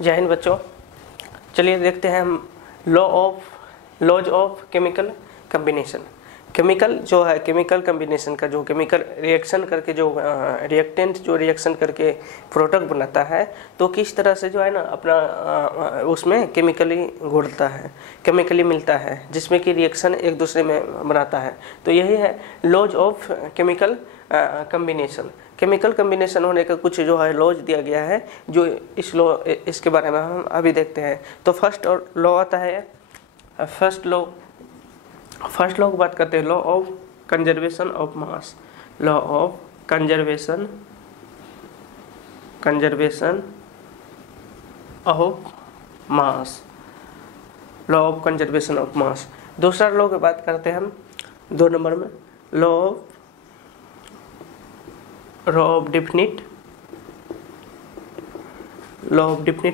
जय हिंद बच्चों। चलिए देखते हैं हम laws of chemical combination. Chemical जो है, केमिकल कम्बिनेशन का जो केमिकल रिएक्शन करके जो रिएक्टेंट जो रिएक्शन करके प्रोडक्ट बनाता है, तो किस तरह से जो है ना अपना उसमें केमिकली घुलता है, केमिकली मिलता है, जिसमें कि रिएक्शन एक दूसरे में बनाता है। तो यही है laws of chemical combination. Chemical combination होने का कुछ जो है लॉज दिया गया है, जो इसके बारे में हम अभी देखते हैं। तो फर्स्ट लॉ आता है, फर्स्ट लॉ की बात करते हैं, law of conservation of mass. Law of conservation of mass, law of conservation of मास। दूसरा लॉ की बात करते हैं हम 2 नंबर में, law of definite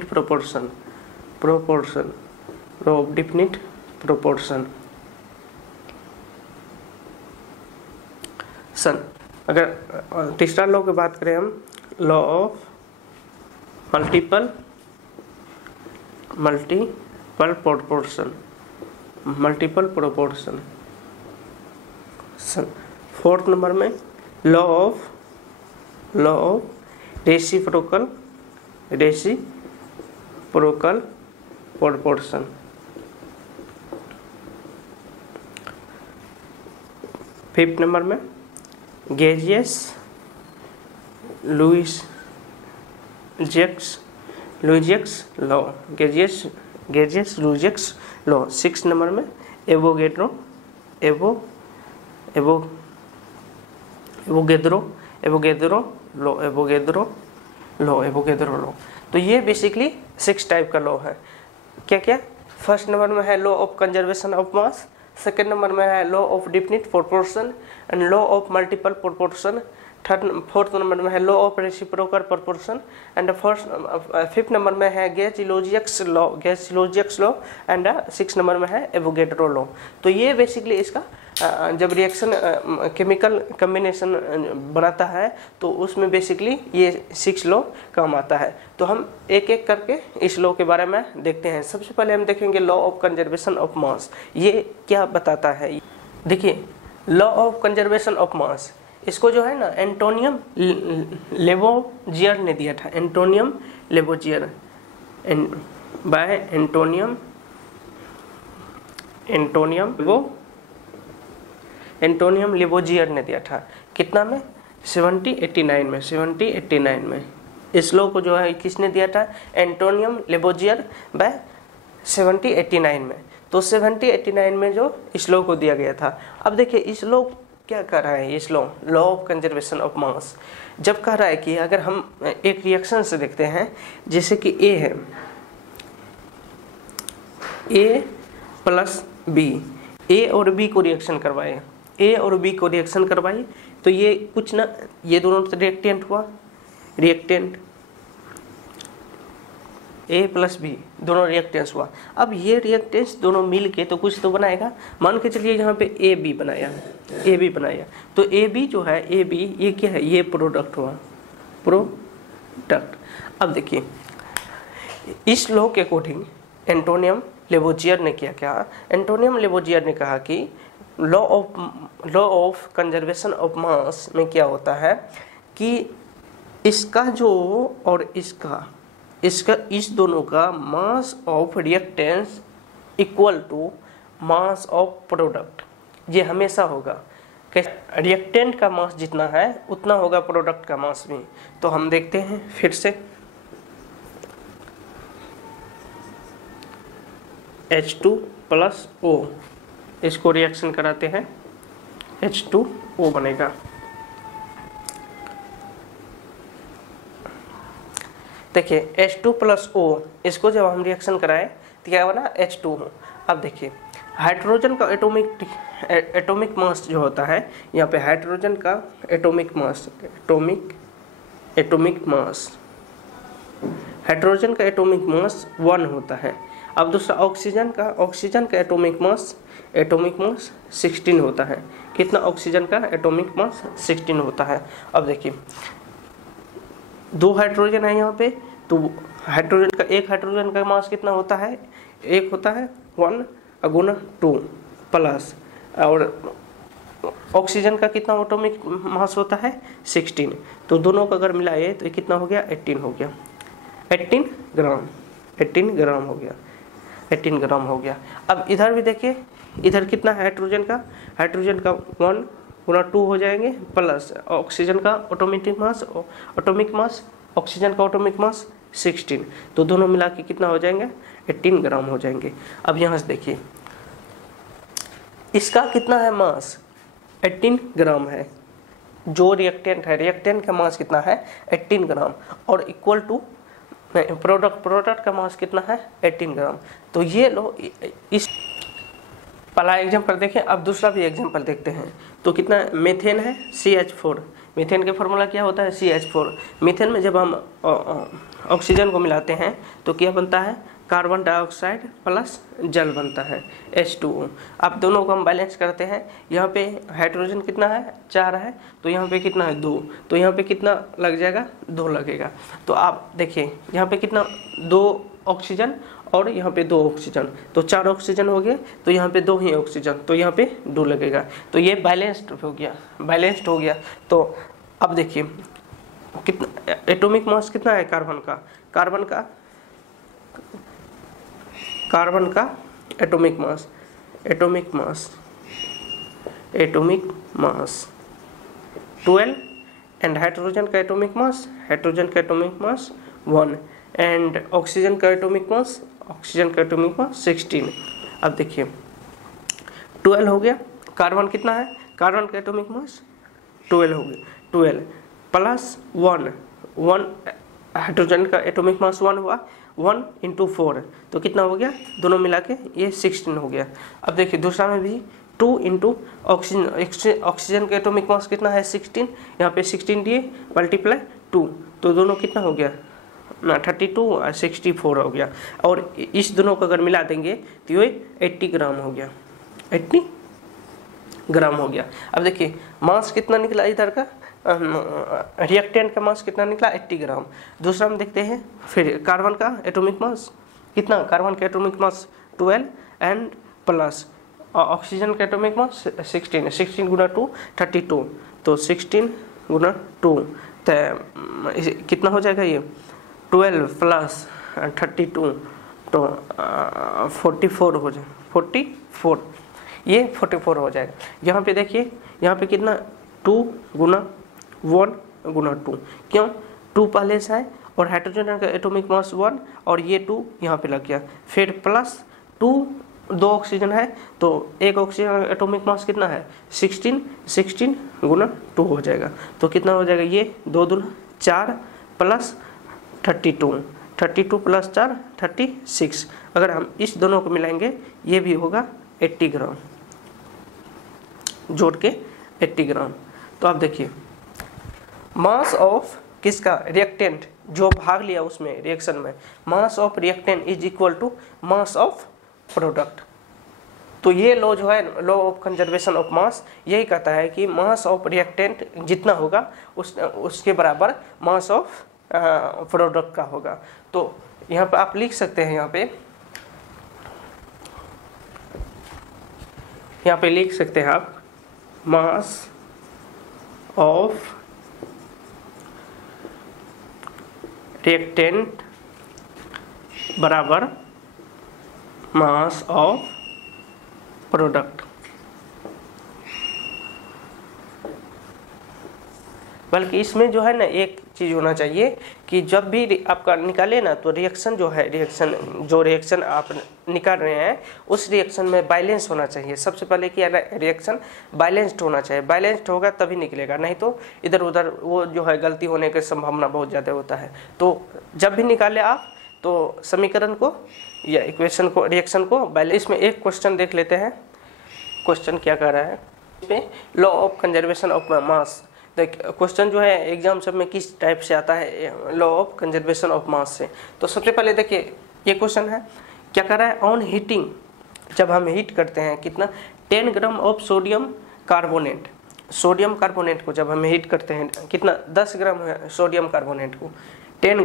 proportion, law of definite proportion. अगर तीसरा लॉ की बात करें हम, law of multiple proportion. Fourth number में law of reciprocal proportion. Fifth number में गेजियस लुईजियस लॉ, गेजियस लुईजियस लॉ। 6 नंबर में एवोगेड्रो लॉ। तो ये बेसिकली 6 टाइप का लॉ है। क्या क्या? फर्स्ट नंबर में है law of conservation of mass, second number में है law of definite proportion and law of multiple proportion, fourth number में है law of reciprocal proportion and fifth number में है गेज-लुईजियस लॉ एंड 6 नंबर में है एवोगेड्रो लॉ। तो ये बेसिकली इसका जब रिएक्शन केमिकल कम्बिनेशन बनाता है तो उसमें बेसिकली ये 6 लॉ काम आता है। तो हम एक एक करके इस लॉ के बारे में देखते हैं। सबसे पहले हम देखेंगे लॉ ऑफ कंजर्वेशन ऑफ मास। ये क्या बताता है? देखिए, लॉ ऑफ कंजर्वेशन ऑफ मास, इसको जो है ना एंटोनियम लेवोजियर ने दिया था। एंटोनियम लेवोजियर ने दिया था। कितना में? 1789 में। इस लॉ को जो है किसने दिया था? एंटोनियम लेवोजियर बाय 1789 में। तो 1789 में जो इस लॉ को दिया गया था। अब देखिए इस लॉ क्या कर रहा है, इस लॉ ऑफ कंजर्वेशन ऑफ मास जब कह रहा है कि अगर हम एक रिएक्शन से देखते हैं, जैसे कि ए है, A प्लस बी, ए और बी को रिएक्शन करवाए, तो ये कुछ ना, ये दोनों रिएक्टेंट हुआ, रिएक्टेंट A प्लस बी दोनों रिएक्टेंस हुआ। अब ये रिएक्टेंस दोनों मिल के तो कुछ तो बनाएगा। मान के चलिए यहाँ पे ए बी बनाया, तो ए बी जो है, ए बी ये क्या है? ये प्रोडक्ट हुआ, प्रोडक्ट। अब देखिए इस लॉ के अकॉर्डिंग एंटोनियम लेवोजियर ने क्या कहा? एंटोनियम लेवोजियर ने कहा कि लॉ ऑफ कंजर्वेशन ऑफ मास में क्या होता है कि इसका जो और इसका इस दोनों का mass of reactants equal to mass of product. ये हमेशा होगा, रिएक्टेंट का मास जितना है उतना होगा प्रोडक्ट का मास भी। तो हम देखते हैं फिर से, H2 प्लस O, इसको रिएक्शन कराते हैं, H2O बनेगा। देखिए H2 प्लस O, इसको जब हम रिएक्शन कराएं तो क्या बना? H2। अब देखिए हाइड्रोजन का एटॉमिक मास जो होता है, यहाँ पे हाइड्रोजन का एटॉमिक मास, हाइड्रोजन का एटॉमिक मास 1 होता है। अब दूसरा ऑक्सीजन का एटॉमिक मास 16 होता है। कितना? ऑक्सीजन का एटॉमिक मास 16 होता है। अब देखिए 2 हाइड्रोजन है यहाँ पे, तो हाइड्रोजन का, एक हाइड्रोजन का मास कितना होता है, एक होता है 1 गुना 2 प्लस, और ऑक्सीजन का कितना एटॉमिक मास होता है 16। तो दोनों का अगर मिलाए तो ये कितना हो गया 18 हो गया, 18 ग्राम, 18 ग्राम हो गया, 18 ग्राम हो गया। अब इधर भी देखिए, इधर कितना है हाइड्रोजन का, हाइड्रोजन का 1 गुना 2 हो जाएंगे प्लस ऑक्सीजन का एटॉमिक मास, ऑक्सीजन का एटॉमिक मास 16, तो दोनों मिला के कितना हो जाएंगे 18 ग्राम हो जाएंगे। अब यहाँ से देखिए इसका कितना है मास 18 ग्राम है, जो रिएक्टेंट है, रिएक्टेंट का मास कितना है 18 ग्राम, और इक्वल टू प्रोडक्ट का मास कितना है 18 ग्राम। तो ये लो, इस पहला एग्जाम्पल देखें। अब दूसरा भी एग्जाम्पल देखते हैं। तो कितना मेथेन है CH4, मीथेन का फॉर्मूला क्या होता है CH4। मीथेन में जब हम ऑक्सीजन को मिलाते हैं तो क्या बनता है, कार्बन डाइऑक्साइड प्लस जल बनता है H2O। अब दोनों को हम बैलेंस करते हैं, यहाँ पे हाइड्रोजन कितना है 4 है, तो यहाँ पे कितना है 2, तो यहाँ पे कितना लग जाएगा 2 लगेगा। तो आप देखिए यहाँ पे कितना 2 ऑक्सीजन और यहाँ पे 2 ऑक्सीजन, तो 4 ऑक्सीजन हो गए, तो यहाँ पे 2 ही ऑक्सीजन, तो यहाँ पे 2 लगेगा। तो ये बैलेंस्ड हो गया, बैलेंस्ड हो गया। तो अब देखिए कितना एटॉमिक मास कितना है कार्बन का, कार्बन का एटॉमिक मास 12, एंड हाइड्रोजन का एटॉमिक मास 1, एंड ऑक्सीजन का एटॉमिक मास 16। अब देखिए 12 हो गया, कार्बन कितना है, कार्बन का एटॉमिक मास 12 हो गया, 12 प्लस 1 हाइड्रोजन का एटॉमिक मास 1 हुआ, 1 × 4, तो कितना हो गया, दोनों मिला के ये 16 हो गया। अब देखिए दूसरा में भी 2 × ऑक्सीजन का एटॉमिक मास कितना है 16, यहाँ पे 16 दिए मल्टीप्लाई 2, तो दोनों कितना हो गया 32 और 64 हो गया। और इस दोनों को अगर मिला देंगे तो ये 80 ग्राम हो गया, 80 ग्राम हो गया। अब देखिए मास कितना निकला इधर का, रिएक्टेंट का मास कितना निकला 80 ग्राम। दूसरा हम देखते हैं फिर कार्बन का एटॉमिक मास कितना, कार्बन का atomic mass 12 and plus oxygen का एटॉमिक मास 16, 16 गुना 2 32, तो 16 गुना 2 तो कितना हो जाएगा ये 12 प्लस 32, तो 44 हो जाए, 44, ये 44 हो जाएगा। यहाँ पे देखिए यहाँ पे कितना 2 गुना 1 गुना 2, क्यों 2 पहले से है, और हाइड्रोजन का एटॉमिक मास 1 और ये 2 यहाँ पे लग गया, फिर प्लस 2 ऑक्सीजन है, तो एक ऑक्सीजन का एटॉमिक मास कितना है 16 गुना 2 हो जाएगा, तो कितना हो जाएगा ये 2 दूना 4 प्लस 32 प्लस 4 36। अगर हम इस दोनों को मिलाएंगे ये भी होगा 80 ग्राम, जोड़ के 80 ग्राम। तो आप देखिए मास ऑफ किसका, रिएक्टेंट जो भाग लिया उसमें रिएक्शन में, mass of reactant is equal to mass of product. तो ये लॉ जो है, law of conservation of mass, यही कहता है कि मास ऑफ रिएक्टेंट जितना होगा उसके बराबर मास ऑफ प्रोडक्ट का होगा। तो यहाँ पे आप लिख सकते हैं, यहाँ पे लिख सकते हैं आप मास ऑफ रिएक्टेंट बराबर मास ऑफ प्रोडक्ट। बल्कि इसमें जो है ना एक चीज़ होना चाहिए कि जब भी आपका निकाले ना, तो रिएक्शन जो है, रिएक्शन आप निकाल रहे हैं उस रिएक्शन में बैलेंस होना चाहिए। सबसे पहले क्या रिएक्शन बैलेंस्ड होना चाहिए, बैलेंस्ड होगा तभी निकलेगा, नहीं तो इधर उधर वो जो है गलती होने की संभावना बहुत ज़्यादा होता है। तो जब भी निकाले आप तो समीकरण को या इक्वेशन को, रिएक्शन को बैलेंस में। एक क्वेश्चन देख लेते हैं, क्वेश्चन क्या कह रहा है पे, law of conservation of mass. Question जो है एग्जाम सब में किस टाइप से आता है, लॉ ऑफ कंजर्वेशन ऑफ मास से। तो सबसे पहले देखिए ये क्वेश्चन है, क्या कर रहा है, ऑन हीटिंग, जब हम हीट करते हैं कितना 10 gram of sodium carbonate, sodium carbonate को जब हम हीट करते हैं कितना 10 ग्राम है सोडियम कार्बोनेट को, 10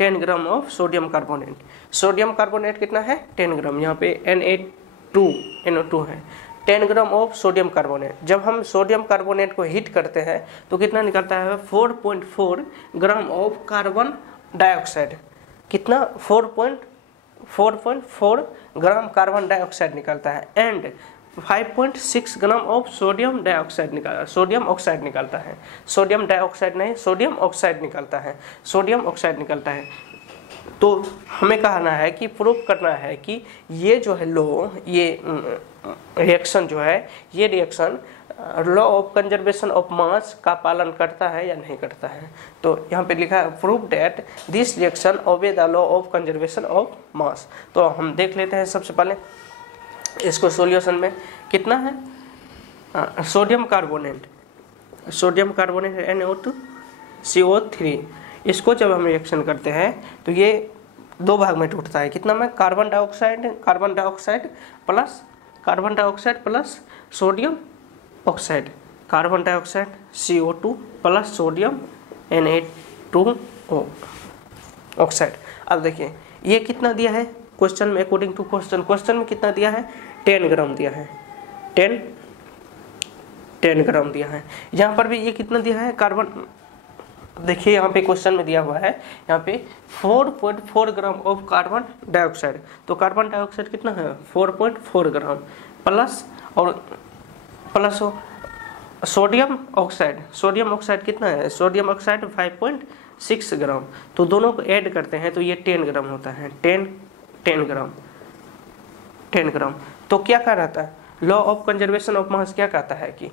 10 gram of sodium carbonate. Sodium carbonate कितना है 10 ग्राम, यहाँ पे Na2NO2 है। 10 ग्राम ऑफ सोडियम कार्बोनेट। जब हम सोडियम कार्बोनेट को हीट करते हैं तो कितना निकलता है 4.4 ग्राम ऑफ कार्बन डाइऑक्साइड। कितना 4.4 ग्राम कार्बन डाइऑक्साइड निकलता है and 5.6 gram of sodium dioxide निकलता है। सोडियम ऑक्साइड निकलता है, सोडियम डाइऑक्साइड नहीं, सोडियम ऑक्साइड निकलता है, सोडियम ऑक्साइड निकलता है। तो हमें कहना है कि प्रूव करना है कि ये जो है ये रिएक्शन जो है, ये reaction law of conservation of मास का पालन करता है या नहीं करता है। तो यहाँ पे लिखा है prove that this reaction obey the law of conservation of मास। तो हम देख लेते हैं सबसे पहले इसको सॉल्यूशन में। कितना है सोडियम कार्बोनेट NO2 CO3। इसको जब हम रिएक्शन करते हैं तो ये दो भाग में टूटता है। कितना में carbon dioxide plus sodium oxide, carbon dioxide CO2 plus sodium Na2O oxide. अब देखिए ये कितना दिया है क्वेश्चन में, अकॉर्डिंग टू क्वेश्चन में कितना दिया है 10 ग्राम दिया है, 10 ग्राम दिया है। यहाँ पर भी ये कितना दिया है कार्बन, देखिए यहाँ पे क्वेश्चन में दिया हुआ है यहाँ पे 4.4 ग्राम ऑफ कार्बन डाइऑक्साइड। तो कार्बन डाइऑक्साइड कितना है 4.4 ग्राम प्लस सोडियम ऑक्साइड कितना है, सोडियम ऑक्साइड 5.6 ग्राम। तो दोनों को ऐड करते हैं तो ये 10 ग्राम होता है, 10 ग्राम। तो क्या कह रहा था लॉ ऑफ कंजर्वेशन ऑफ मास, क्या कहता है कि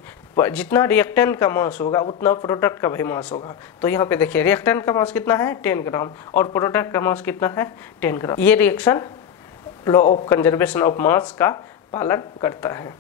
जितना रिएक्टेंट का मास होगा उतना प्रोडक्ट का भी मास होगा। तो यहाँ पे देखिए रिएक्टेंट का मास कितना है 10 ग्राम और प्रोडक्ट का मास कितना है 10 ग्राम। ये reaction law of conservation of मास का पालन करता है।